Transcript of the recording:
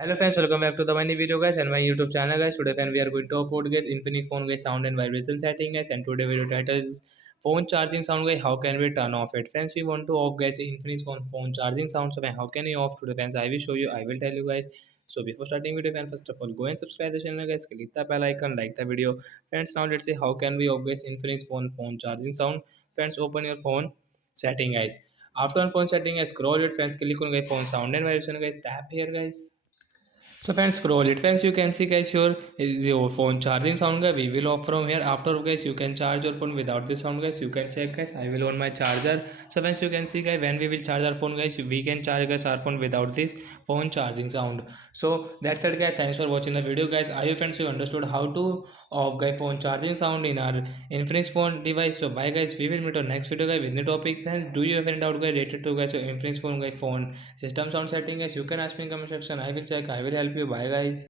Hello friends, welcome back to the my new video guys and my YouTube channel guys. Today friend we are going to talk about guys Infinix phone guys sound and vibration setting guys, and today video title is phone charging sound guys. How can we turn off it? Friends, we want to off guys Infinix phone charging sound. So how can you off today friends? I will show you. I will tell you guys. So before starting video friends, first of all go and subscribe the channel guys. Click the bell icon, like the video. Friends, now let's see how can we off guys Infinix phone charging sound. Friends, open your phone setting guys. After on phone setting guys, scroll it friends. Click on guys phone sound and vibration guys. Tap here guys. So friends, scroll it friends, you can see guys your is your phone charging sound guys. We will off from here. After guys you can charge your phone without this sound guys. You can check guys, I will on my charger. So friends, you can see guys, when we will charge our phone guys, we can charge guys our phone without this phone charging sound. So that's it guys, thanks for watching the video guys. I hope friends you understood how to off guys phone charging sound in our Infinix phone device. So bye guys, we will meet on next video guys with new topic. Friends, do you have any doubt guys related to guys your Infinix phone guys phone system sound setting guys? You can ask me in comment section. I will check, I will help you. Bye guys.